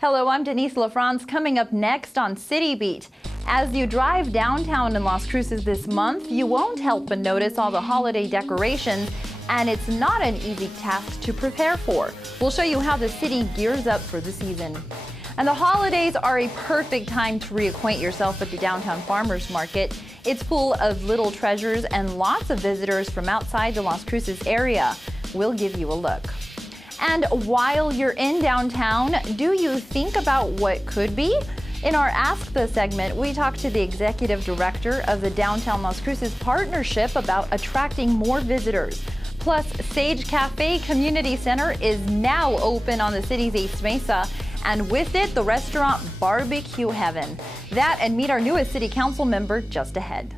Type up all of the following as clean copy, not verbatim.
Hello, I'm Denise LaFrance. Coming up next on City Beat. As you drive downtown in Las Cruces this month, you won't help but notice all the holiday decorations, and it's not an easy task to prepare for. We'll show you how the city gears up for the season. And the holidays are a perfect time to reacquaint yourself with the downtown farmers market. It's full of little treasures and lots of visitors from outside the Las Cruces area. We'll give you a look. And while you're in downtown, do you think about what could be? In our Ask the segment, we talked to the executive director of the Downtown Las Cruces Partnership about attracting more visitors. Plus, Sage Cafe Community Center is now open on the city's East Mesa, and with it, the restaurant Barbecue Heaven. That and meet our newest city council member just ahead.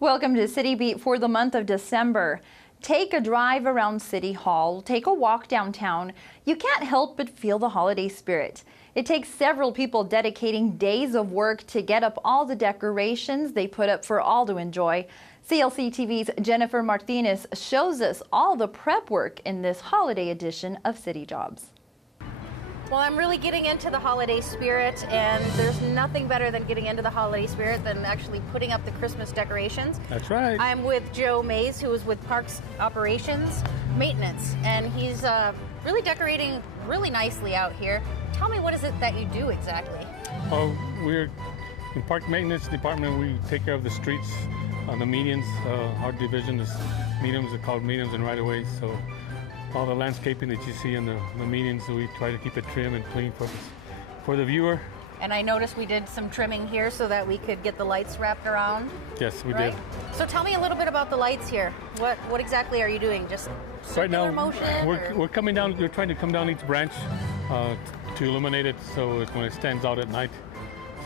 Welcome to City Beat for the month of December. Take a drive around City Hall, take a walk downtown. You can't help but feel the holiday spirit. It takes several people dedicating days of work to get up all the decorations they put up for all to enjoy. CLC TV's Jennifer Martinez shows us all the prep work in this holiday edition of City Jobs. Well, I'm really getting into the holiday spirit, and there's nothing better than getting into the holiday spirit than actually putting up the Christmas decorations. That's right. I'm with Joe Mays, who is with Parks Operations Maintenance, and he's really decorating really nicely out here. Tell me, what is it that you do exactly? We're in Park Maintenance Department. We take care of the streets on the medians. Our division is mediums, are called mediums and right-of-ways. So all the landscaping that you see in the medians, we try to keep it trim and clean for the viewer. And I noticed we did some trimming here so that we could get the lights wrapped around. Yes, we right? did. So tell me a little bit about the lights here. What exactly are you doing? Just right now, motion? We're coming down. We're trying to come down each branch to illuminate it so when it stands out at night,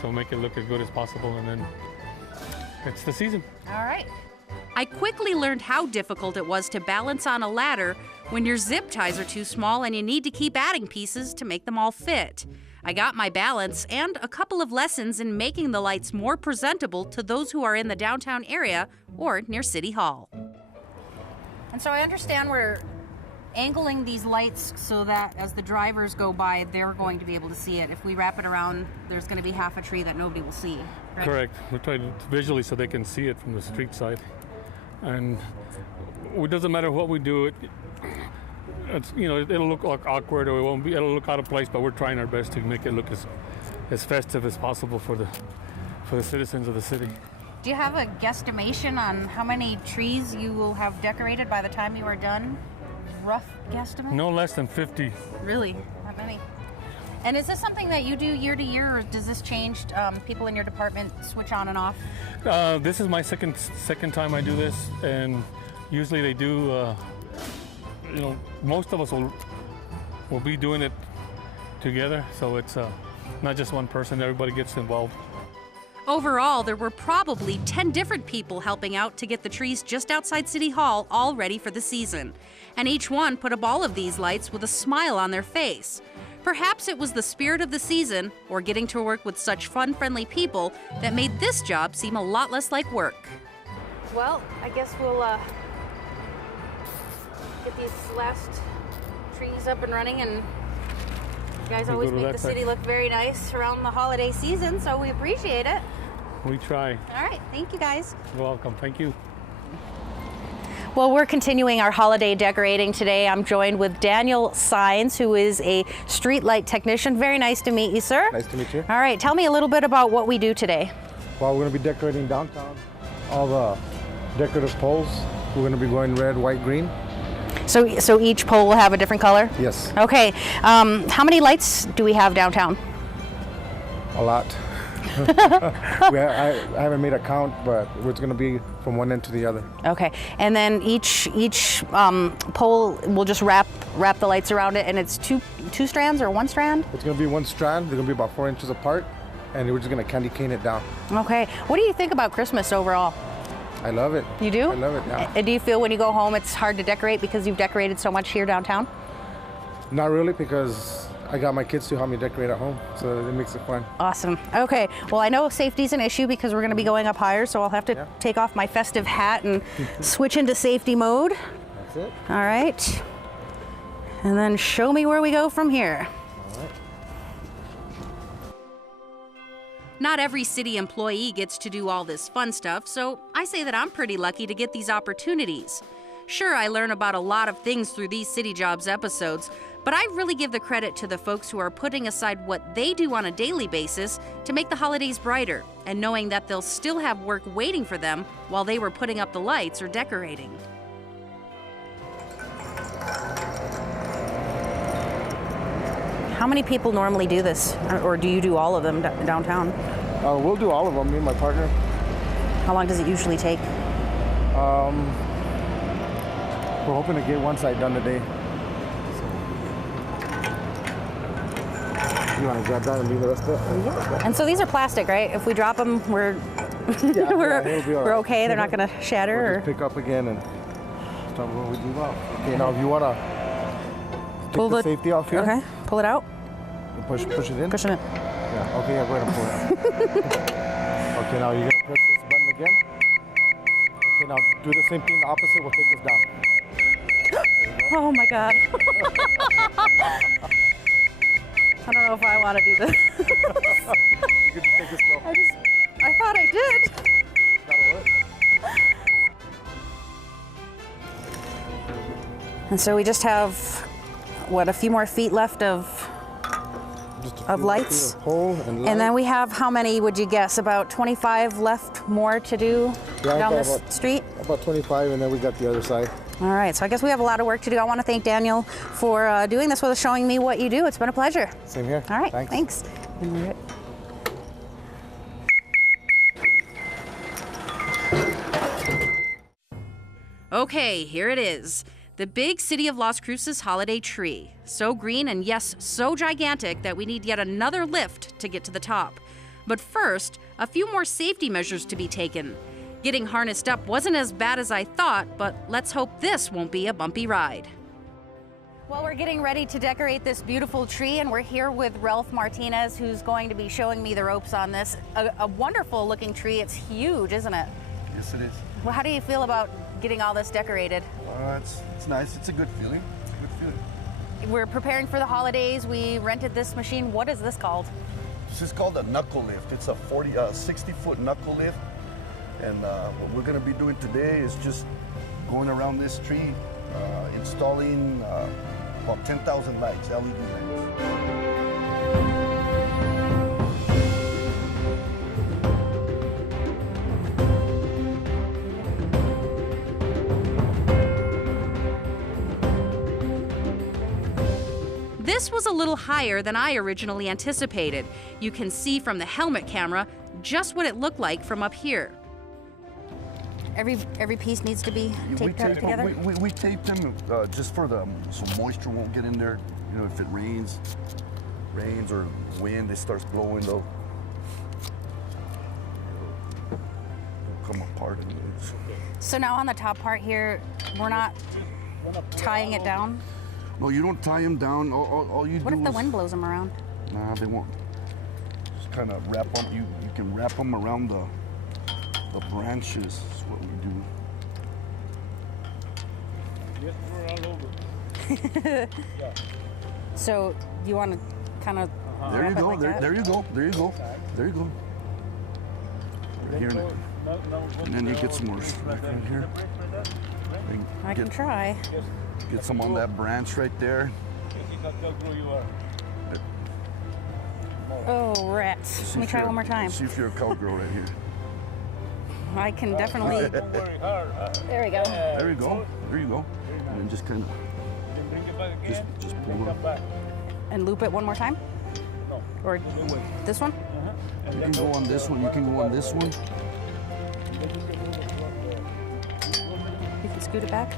so make it look as good as possible, and then it's the season. All right. I quickly learned how difficult it was to balance on a ladder when your zip ties are too small and you need to keep adding pieces to make them all fit. I got my balance and a couple of lessons in making the lights more presentable to those who are in the downtown area or near City Hall. And so I understand we're angling these lights so that as the drivers go by, they're going to be able to see it. If we wrap it around, there's going to be half a tree that nobody will see. Right? Correct. We're trying visually so they can see it from the street side. And it doesn't matter what we do, it'll look like awkward, or it'll look out of place, but we're trying our best to make it look as festive as possible for the citizens of the city. Do you have a guesstimation on how many trees you will have decorated by the time you are done? Rough guesstimate? No less than 50. Really? That many? And is this something that you do year to year, or does this change? People in your department switch on and off? This is my second time I do this, and usually they do. Most of us will be doing it together, so it's not just one person. Everybody gets involved. Overall, there were probably 10 different people helping out to get the trees just outside City Hall all ready for the season. And each one put up all of these lights with a smile on their face. Perhaps it was the spirit of the season, or getting to work with such fun-friendly people, that made this job seem a lot less like work. Well, I guess we'll get these last trees up and running, and you guys always make the city look very nice around the holiday season, so we appreciate it. We try. All right, thank you guys. You're welcome. Thank you. Well, we're continuing our holiday decorating today. I'm joined with Daniel Sines, who is a street light technician. Very nice to meet you, sir. Nice to meet you. All right, tell me a little bit about what we do today. Well, we're going to be decorating downtown. All the decorative poles, we're going to be going red, white, green. So each pole will have a different color? Yes. Okay. How many lights do we have downtown? A lot. I haven't made a count, but it's going to be from one end to the other. Okay, and then each pole will just wrap the lights around it, and it's two strands or one strand? It's going to be one strand. They're going to be about 4 inches apart, and we're just going to candy cane it down. Okay. What do you think about Christmas overall? I love it. You do? I love it, yeah. And do you feel when you go home it's hard to decorate because you've decorated so much here downtown? Not really, because I got my kids to help me decorate at home, so it makes it fun. Awesome. Okay. Well, I know safety's an issue because we're going to be going up higher, so I'll have to take off my festive hat and switch into safety mode. That's it. All right. And then show me where we go from here. All right. Not every city employee gets to do all this fun stuff, so I say that I'm pretty lucky to get these opportunities. Sure, I learn about a lot of things through these City Jobs episodes, but I really give the credit to the folks who are putting aside what they do on a daily basis to make the holidays brighter, and knowing that they'll still have work waiting for them while they were putting up the lights or decorating. How many people normally do this? Or do you do all of them downtown? We'll do all of them, me and my partner. How long does it usually take? We're hoping to get one side done today. You want to grab that and leave the rest of it? And so these are plastic, right? If we drop them, we're we're okay. They're not going to shatter. We'll Or just pick up again and start when we leave off. Okay, now if you want to pull the safety off here. Okay, pull it out. And push it in. Pushing it. Yeah. Okay. Yeah. Go ahead and pull it. Okay. Now you're gonna press this button again. Okay. Now do the same thing. The opposite will take us down. Oh my God. I don't know if I want to do this. You can just take it slow. I thought I did. That'll work. And so we just have, what, a few more feet left of lights? Pole and light. And then we have, how many would you guess? About 25 left more to do down this street? About 25, and then we got the other side. All right, so I guess we have a lot of work to do. I want to thank Daniel for doing this with us, showing me what you do. It's been a pleasure. Same here. All right, Thanks. Okay, here it is. The big City of Las Cruces holiday tree. So green and yes, so gigantic that we need yet another lift to get to the top. But first, a few more safety measures to be taken. Getting harnessed up wasn't as bad as I thought, but let's hope this won't be a bumpy ride. Well, we're getting ready to decorate this beautiful tree, and we're here with Ralph Martinez, who's going to be showing me the ropes on this. A wonderful looking tree. It's huge, isn't it? Yes, it is. Well, how do you feel about getting all this decorated? It's nice. It's a good feeling. Good feeling. We're preparing for the holidays. We rented this machine. What is this called? This is called a knuckle lift. It's a 60-foot knuckle lift. And what we're going to be doing today is just going around this tree, installing about 10,000 lights, LED lights. This was a little higher than I originally anticipated. You can see from the helmet camera just what it looked like from up here. Every piece needs to be taped up together? We tape them just for so moisture won't get in there. You know, if it rains or wind, it starts blowing, they'll come apart. So now on the top part here, we're not tying it down? No, you don't tie them down. All you do What if the wind blows them around? Nah, they won't. Just kind of wrap them. You can wrap them around the branches. Is what we do. Yes, all over. So you want to kind of There you go. like that? There you go. There you go. There you go. Right here. And then you get some more right here. I can try. Get some on that branch right there. Oh, rats. Let me try one more time. See if you're a cowgirl right here. I can definitely. There we go. There you go. There you go. And then just kind of just pull it up. And loop it one more time? Or this one? You can go on this one. You can go on this one. You can scoot it back.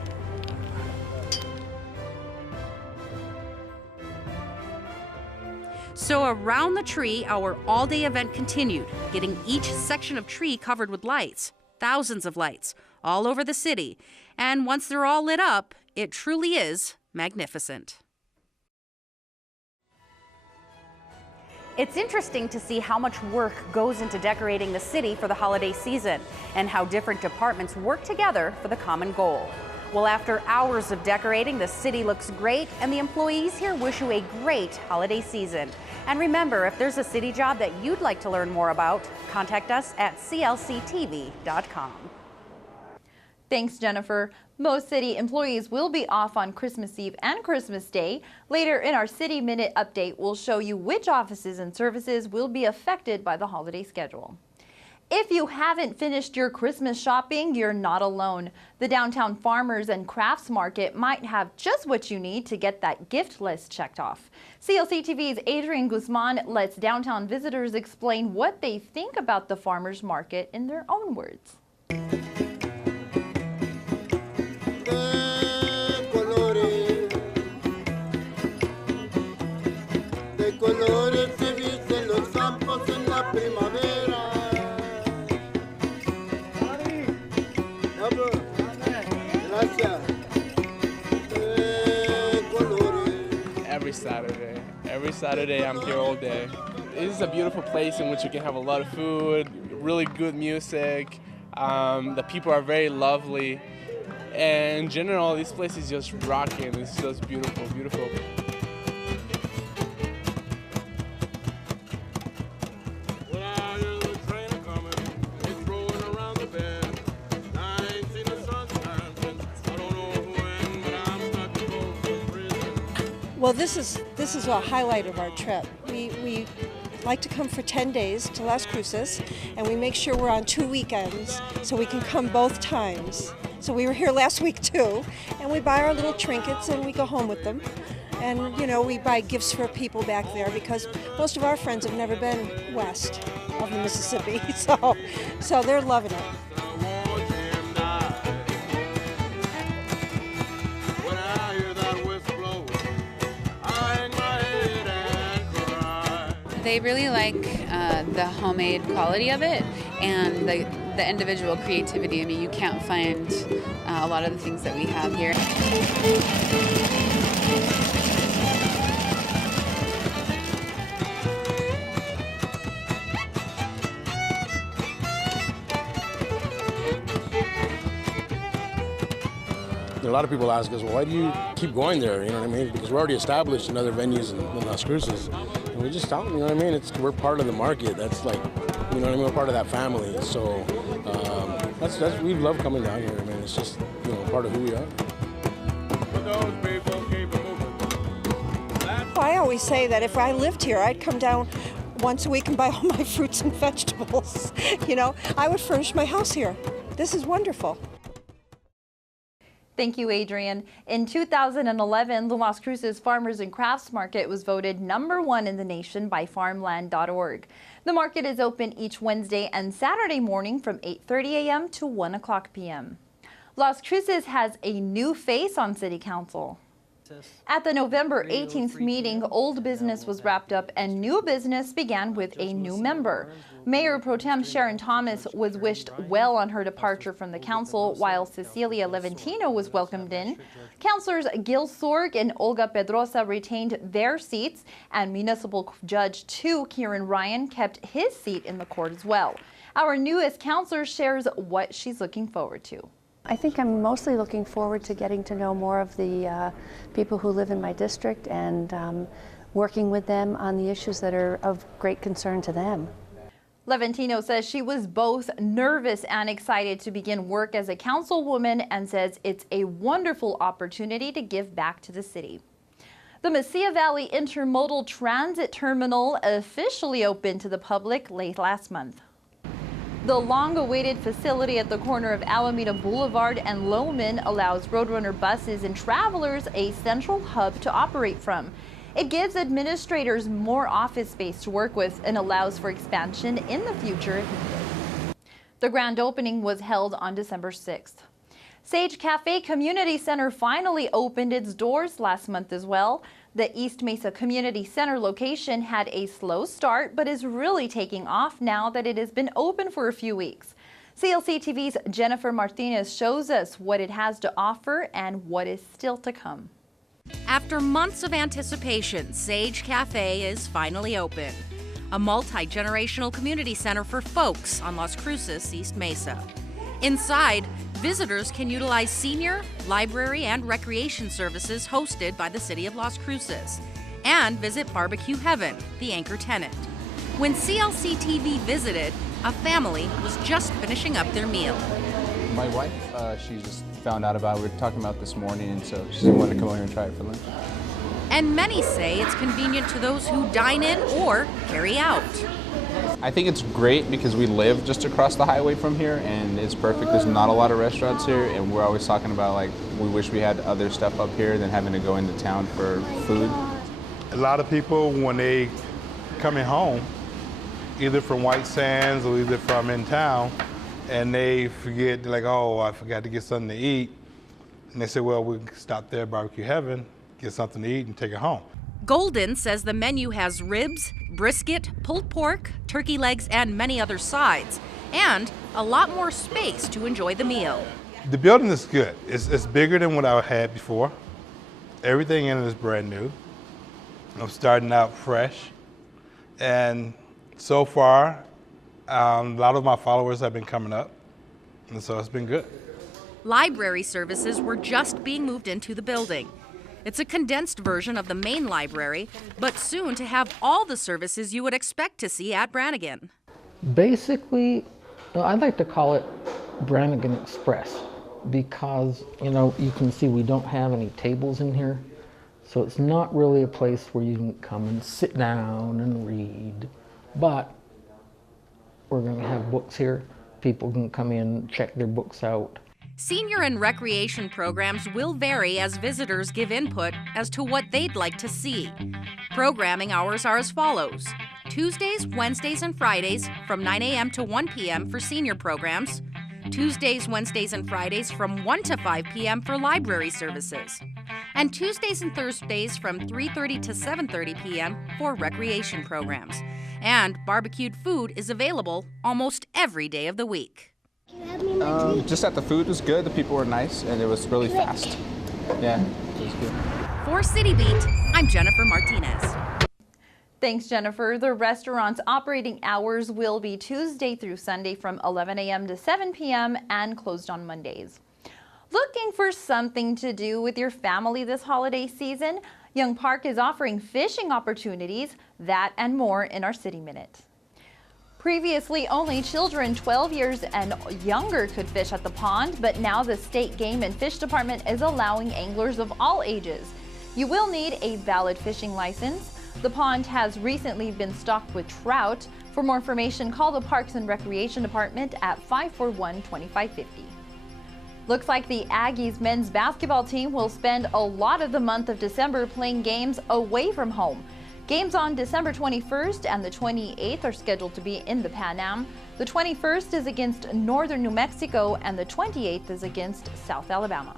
So around the tree, our all-day event continued, getting each section of tree covered with lights, thousands of lights, all over the city. And once they're all lit up, it truly is magnificent. It's interesting to see how much work goes into decorating the city for the holiday season and how different departments work together for the common goal. Well, after hours of decorating, the city looks great and the employees here wish you a great holiday season. And remember, if there's a city job that you'd like to learn more about, contact us at clctv.com. Thanks, Jennifer. Most city employees will be off on Christmas Eve and Christmas Day. Later in our City Minute update, we'll show you which offices and services will be affected by the holiday schedule. If you haven't finished your Christmas shopping, you're not alone. The Downtown Farmers and Crafts Market might have just what you need to get that gift list checked off. CLC TV's Adrian Guzman lets downtown visitors explain what they think about the farmers market in their own words. Every Saturday I'm here all day. This is a beautiful place in which you can have a lot of food, really good music. The people are very lovely. And in general, this place is just rocking. It's just beautiful, beautiful. Well, this is a highlight of our trip. We like to come for 10 days to Las Cruces, and we make sure we're on 2 weekends so we can come both times. So we were here last week too, and we buy our little trinkets and we go home with them. And you know, we buy gifts for people back there because most of our friends have never been west of the Mississippi, so they're loving it. They really like the homemade quality of it and the individual creativity. I mean, you can't find a lot of the things that we have here. A lot of people ask us, well, why do you keep going there? You know what I mean? Because we're already established in other venues in Las Cruces. And we just tell them, you know what I mean? We're part of the market. That's like, you know what I mean? We're part of that family. So we love coming down here. I mean, it's just, you know, part of who we are. I always say that if I lived here, I'd come down once a week and buy all my fruits and vegetables. You know, I would furnish my house here. This is wonderful. Thank you, Adrian. In 2011, the Las Cruces Farmers and Crafts Market was voted #1 in the nation by farmland.org. The market is open each Wednesday and Saturday morning from 8:30 a.m. to 1 o'clock p.m. Las Cruces has a new face on City Council. At the November 18th meeting, old business was wrapped up and new business began with a new member. Mayor Pro Tem Sharon Thomas was wished well on her departure from the council, while Cecilia Leventino was welcomed in. Councilors Gil Sorg and Olga Pedrosa retained their seats, and Municipal Judge 2 Kieran Ryan kept his seat in the court as well. Our newest councilor shares what she's looking forward to. I think I'm mostly looking forward to getting to know more of the people who live in my district and working with them on the issues that are of great concern to them. Leventino says she was both nervous and excited to begin work as a councilwoman and says it's a wonderful opportunity to give back to the city. The Mesilla Valley Intermodal Transit Terminal officially opened to the public late last month. The long-awaited facility at the corner of Alameda Boulevard and Loman allows Roadrunner buses and travelers a central hub to operate from. It gives administrators more office space to work with and allows for expansion in the future if needed. The grand opening was held on December 6th. Sage Cafe Community Center finally opened its doors last month as well. The East Mesa Community Center location had a slow start, but is really taking off now that it has been open for a few weeks. CLC TV's Jennifer Martinez shows us what it has to offer and what is still to come. After months of anticipation, Sage Cafe is finally open. A multi-generational community center for folks on Las Cruces, East Mesa. Inside, visitors can utilize senior, library, and recreation services hosted by the City of Las Cruces. and visit Barbecue Heaven, the anchor tenant. When CLC TV visited, a family was just finishing up their meal. My wife, she just found out about it. We were talking about it this morning, and so she wanted to come over here and try it for lunch. And many say it's convenient to those who dine in or carry out. I think it's great because we live just across the highway from here, and it's perfect. There's not a lot of restaurants here, and we're always talking about, like, we wish we had other stuff up here than having to go into town for food. A lot of people, when they coming home, either from White Sands or either from in town, and they forget, like, oh, I forgot to get something to eat. And they say, well, we can stop there at Barbecue Heaven, get something to eat, and take it home. Golden says the menu has ribs, brisket, pulled pork, turkey legs, and many other sides, and a lot more space to enjoy the meal. The building is good. It's bigger than what I had before. Everything in it is brand new. I'm starting out fresh. And so far, a lot of my followers have been coming up, and so it's been good. Library services were just being moved into the building. It's a condensed version of the main library, but soon to have all the services you would expect to see at Brannigan. Basically, I'd like to call it Brannigan Express because, you can see we don't have any tables in here. So it's not really a place where you can come and sit down and read, but we're going to have books here. People can come in, check their books out. Senior and recreation programs will vary as visitors give input as to what they'd like to see. Programming hours are as follows: Tuesdays, Wednesdays, and Fridays from 9 a.m. to 1 p.m. for senior programs, Tuesdays, Wednesdays, and Fridays from 1 to 5 p.m. for library services, and Tuesdays and Thursdays from 3:30 to 7:30 p.m. for recreation programs. And barbecued food is available almost every day of the week. Just that the food was good, the people were nice, and it was really fast. Yeah, it was good. For City Beat, I'm Jennifer Martinez. Thanks, Jennifer. The restaurant's operating hours will be Tuesday through Sunday from 11 a.m. to 7 p.m. and closed on Mondays. Looking for something to do with your family this holiday season? Young Park is offering fishing opportunities, that and more in our City Minute. Previously, only children 12 years and younger could fish at the pond, but now the State Game and Fish Department is allowing anglers of all ages. You will need a valid fishing license. The pond has recently been stocked with trout. For more information, call the Parks and Recreation Department at 541-2550. Looks like the Aggies men's basketball team will spend a lot of the month of December playing games away from home. Games on December 21st and the 28th are scheduled to be in the Pan Am. The 21st is against northern New Mexico and the 28th is against South Alabama.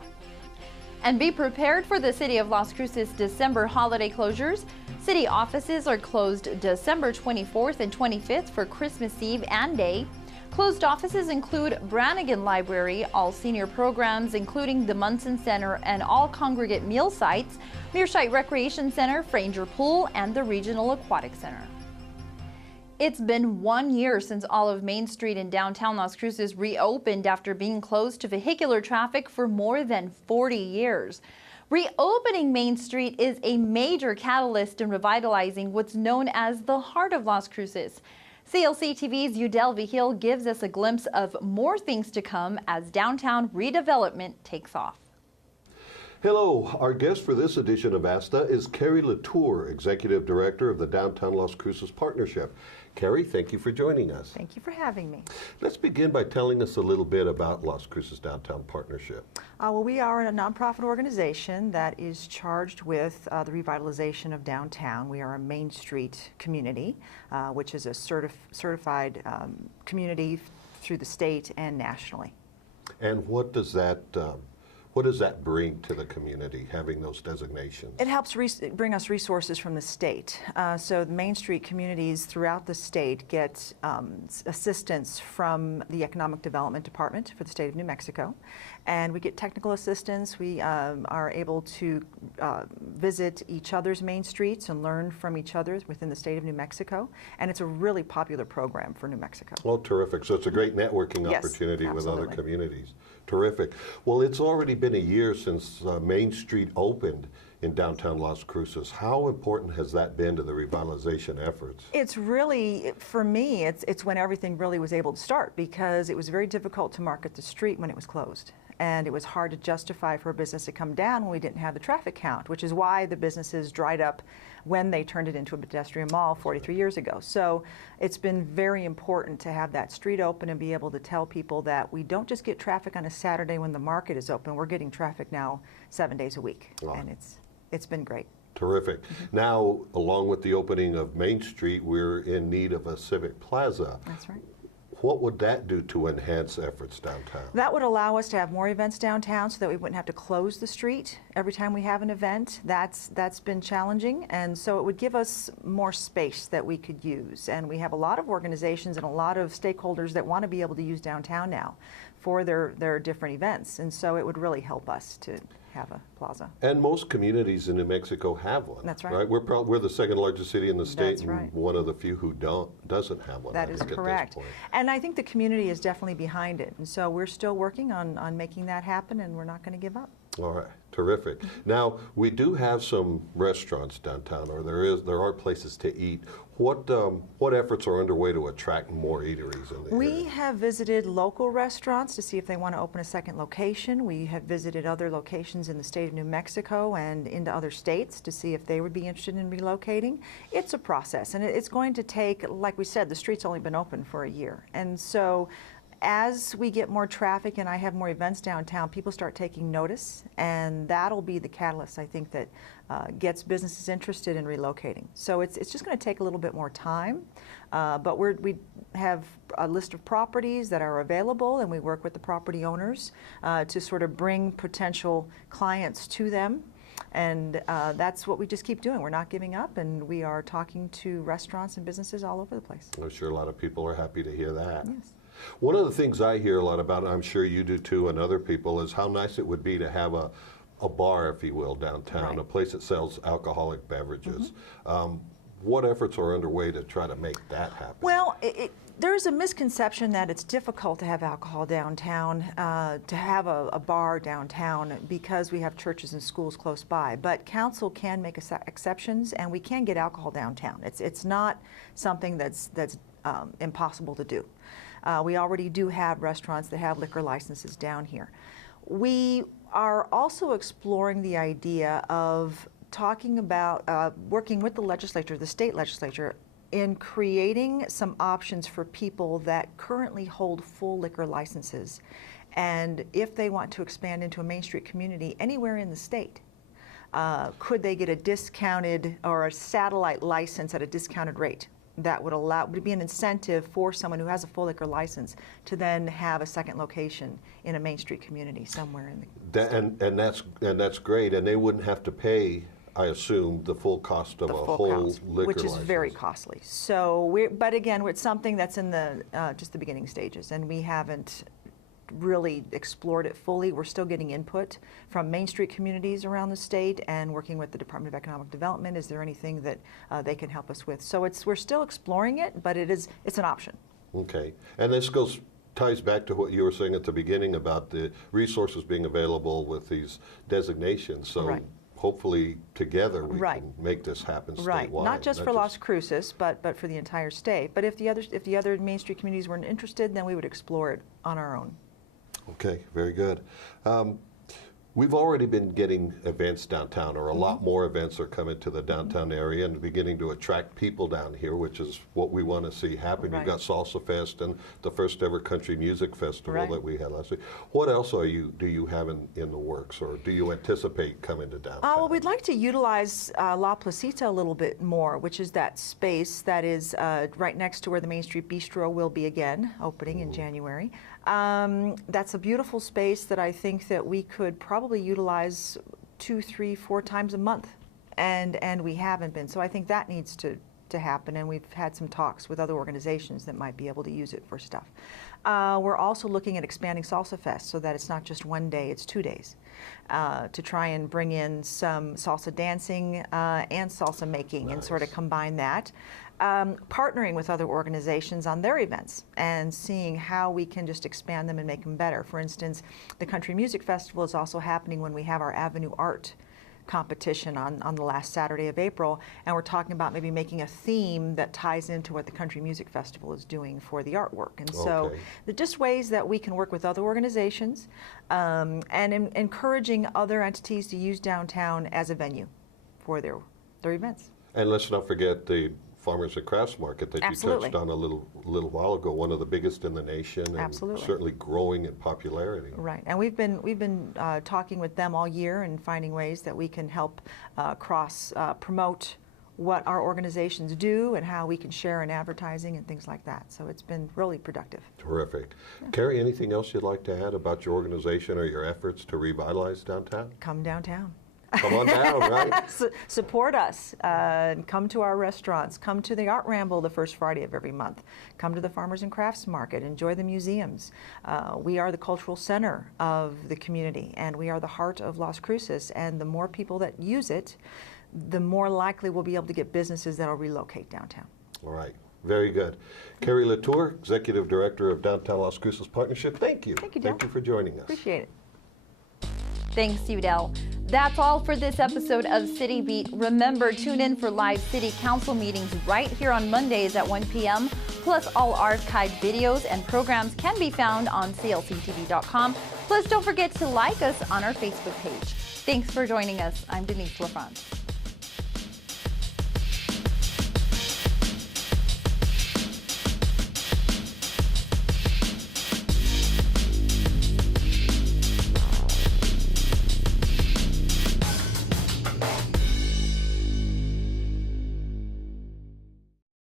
And be prepared for the City of Las Cruces December holiday closures. City offices are closed December 24th and 25th for Christmas Eve and Day. Closed offices include Brannigan Library, all senior programs including the Munson Center and all congregate meal sites, Mearshite Recreation Center, Franger Pool, and the Regional Aquatic Center. It's been 1 year since all of Main Street in downtown Las Cruces reopened after being closed to vehicular traffic for more than 40 years. Reopening Main Street is a major catalyst in revitalizing what's known as the heart of Las Cruces. CLC TV's Udell Vigil gives us a glimpse of more things to come as downtown redevelopment takes off. Hello, our guest for this edition of Hasta is Carrie Latour, Executive Director of the Downtown Las Cruces Partnership. Carrie, thank you for joining us. Thank you for having me. Let's begin by telling us a little bit about Las Cruces Downtown Partnership. Well, we are a nonprofit organization that is charged with the revitalization of downtown. We are a Main Street community, which is a certified community through the state and nationally. And what does that bring to the community, having those designations? It helps bring us resources from the state. So the Main Street communities throughout the state get assistance from the Economic Development Department for the state of New Mexico. And we get technical assistance. We are able to visit each other's main streets and learn from each other within the state of New Mexico. And it's a really popular program for New Mexico. Well, terrific. So it's a great networking opportunity with other communities. Terrific. Well, it's already been a year since Main Street opened. in downtown Las Cruces. How important has that been to the revitalization efforts? It's really, for me, it's when everything really was able to start, because it was very difficult to market the street when it was closed. And it was hard to justify for a business to come down when we didn't have the traffic count, which is why the businesses dried up when they turned it into a pedestrian mall 43 years ago. So it's been very important to have that street open and be able to tell people that we don't just get traffic on a Saturday when the market is open. We're getting traffic now 7 days a week, and it's been great. Terrific. Now, along with the opening of Main Street, we're in need of a civic plaza. That's right. What would that do to enhance efforts downtown? That would allow us to have more events downtown so that we wouldn't have to close the street every time we have an event. That's been challenging, and so it would give us more space that we could use. And we have a lot of organizations and a lot of stakeholders that want to be able to use downtown now for their different events, and so it would really help us to have a plaza. And most communities in New Mexico have one. That's right. We're the second largest city in the state, That's right. and one of the few who doesn't have one. That is correct. And I think the community is definitely behind it, and so we're still working on making that happen, and we're not going to give up. All right, terrific. Now, we do have some restaurants downtown, or there are places to eat. What efforts are underway to attract more eateries in the area? We have visited local restaurants to see if they want to open a second location. We have visited other locations in the state of New Mexico and into other states to see if they would be interested in relocating. It's a process, and it's going to take, like we said, the street's only been open for a year. And so as we get more traffic and I have more events downtown, people start taking notice, and that'll be the catalyst, I think, that gets businesses interested in relocating. So it's just going to take a little bit more time, but we have a list of properties that are available, and we work with the property owners to sort of bring potential clients to them. And that's what we just keep doing. We're not giving up, and we are talking to restaurants and businesses all over the place. I'm sure a lot of people are happy to hear that. Yes. One of the things I hear a lot about, and I'm sure you do too, and other people, is how nice it would be to have a bar, if you will, downtown, Right. a place that sells alcoholic beverages. What efforts are underway to try to make that happen? Well, there's a misconception that it's difficult to have alcohol downtown, to have a bar downtown, because we have churches and schools close by. But council can make exceptions, and we can get alcohol downtown. It's not something that's impossible to do. We already do have restaurants that have liquor licenses down here. We are also exploring the idea of talking about working with the legislature, the state legislature, in creating some options for people that currently hold full liquor licenses. And if they want to expand into a Main Street community anywhere in the state, could they get a discounted or a satellite license at a discounted rate? That would be an incentive for someone who has a full liquor license to then have a second location in a Main Street community somewhere in the And that's great, and they wouldn't have to pay, I assume, the full cost of a whole liquor which is license. very costly. So, but again, it's something that's in the just the beginning stages, and we haven't really explored it fully. We're still getting input from Main Street communities around the state and working with the Department of Economic Development. Is there anything that they can help us with? So we're still exploring it, but it's an option. Okay, and this ties back to what you were saying at the beginning about the resources being available with these designations. So Right. hopefully together we Right. can make this happen Right, statewide. not just for Las Cruces, but for the entire state. But if the other Main Street communities weren't interested, then we would explore it on our own. Okay, very good. We've already been getting events downtown, or a lot more events are coming to the downtown area and beginning to attract people down here, which is what we want to see happen. Right. You've got Salsa Fest and the first ever country music festival Right. that we had last week. What else do you have in the works, or do you anticipate coming to downtown? Well, we'd like to utilize La Placita a little bit more, which is that space that is right next to where the Main Street Bistro will be again, opening in January. That's a beautiful space that I think that we could probably utilize 2, 3, 4 times a month, and we haven't been. So I think that needs to happen, and we've had some talks with other organizations that might be able to use it for stuff. We're also looking at expanding Salsa Fest so that it's not just one day, it's 2 days, to try and bring in some salsa dancing and salsa making. Nice. And sort of combine that. Partnering with other organizations on their events and seeing how we can just expand them and make them better. For instance, the Country Music Festival is also happening when we have our Avenue Art competition on the last Saturday of April, and we're talking about maybe making a theme that ties into what the Country Music Festival is doing for the artwork. And so there are just ways that we can work with other organizations and encouraging other entities to use downtown as a venue for their events. And let's not forget the Farmers and Crafts Market that you touched on a little while ago, one of the biggest in the nation, and certainly growing in popularity. Right, and we've been talking with them all year and finding ways that we can help promote what our organizations do and how we can share in advertising and things like that. So it's been really productive. Terrific. Carrie, anything else you'd like to add about your organization or your efforts to revitalize downtown? Come downtown. Come on down, right? Support us. Come to our restaurants. Come to the Art Ramble the first Friday of every month. Come to the Farmers and Crafts Market. Enjoy the museums. We are the cultural center of the community, and we are the heart of Las Cruces. And the more people that use it, the more likely we'll be able to get businesses that will relocate downtown. All right. Very good. Carrie Latour, Executive Director of Downtown Las Cruces Partnership. Thank you. Thank you, Del. Thank you for joining us. Appreciate it. Thanks, Udell. That's all for this episode of City Beat. Remember, tune in for live City Council meetings right here on Mondays at 1 p.m. Plus, all archived videos and programs can be found on clctv.com. Plus, don't forget to like us on our Facebook page. Thanks for joining us. I'm Denise LaFrance.